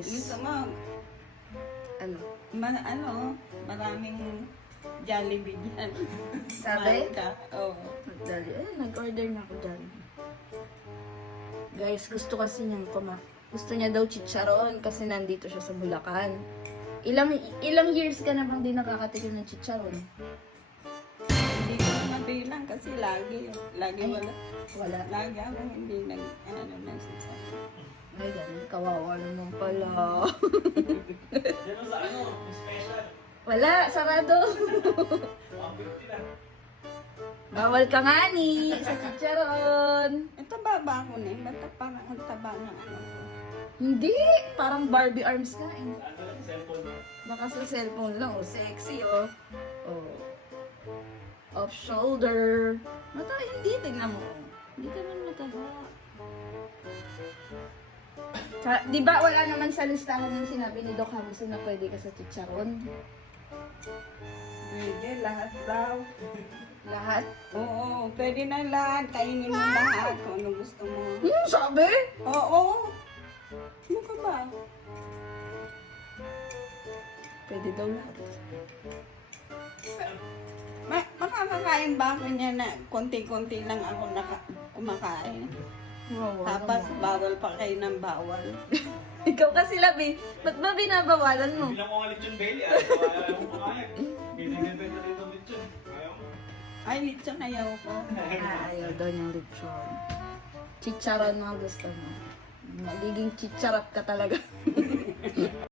guys. Gusto mo, Ano? maraming Jollibee dyan. Sabi? Mahal ka. Oo. Dali. Nag-order na ako dyan. Guys, gusto kasi niyang gusto niya daw chicharon kasi nandito siya sa Bulacan. Ilang years ka na bang di nakakatikim ng chicharon? Hindi ko na mabilang kasi lagi wala. Wala. Lagi akong hindi nagsasabi. Ay, ganun. Kawawa naman pala. Diyan sa special. Wala, sarado. 150 lang. Bawal ka nga ni sa chicharon. Ito baba ko na ba't parang ang taba ng ano ko? Hindi, parang Barbie arms ka eh. Ano lang, cellphone mo. Baka sa cellphone lang, oh, sexy oh. Oh. Off shoulder. Mata, hindi, tignan mo. Hindi ka man mataba. Di ba wala naman sa listahan ng sinabi ni Doc Hamilton na pwede ka sa chicharon? Pwede, lahat daw. Lahat? Oo, pwede na lahat. Kainin mo lahat kung ano gusto mo. Sabi? Oo. Ano ka ba? Pwede daw lahat. Makakakain ba ako niya na konti-konti lang ako kumakain? Wow, Tapos bawal pa kayo ng bawal. Ikaw kasi labi, ba't ba binabawalan mo? Bilang mo nga lechon belly, ayaw mo kumain. Binibenta dito lechon. Ayaw mo. Ay, litsyon ayaw ko. Ayaw daw niyang lechon. Chicharon mga gusto mo. Magiging chicharap ka talaga.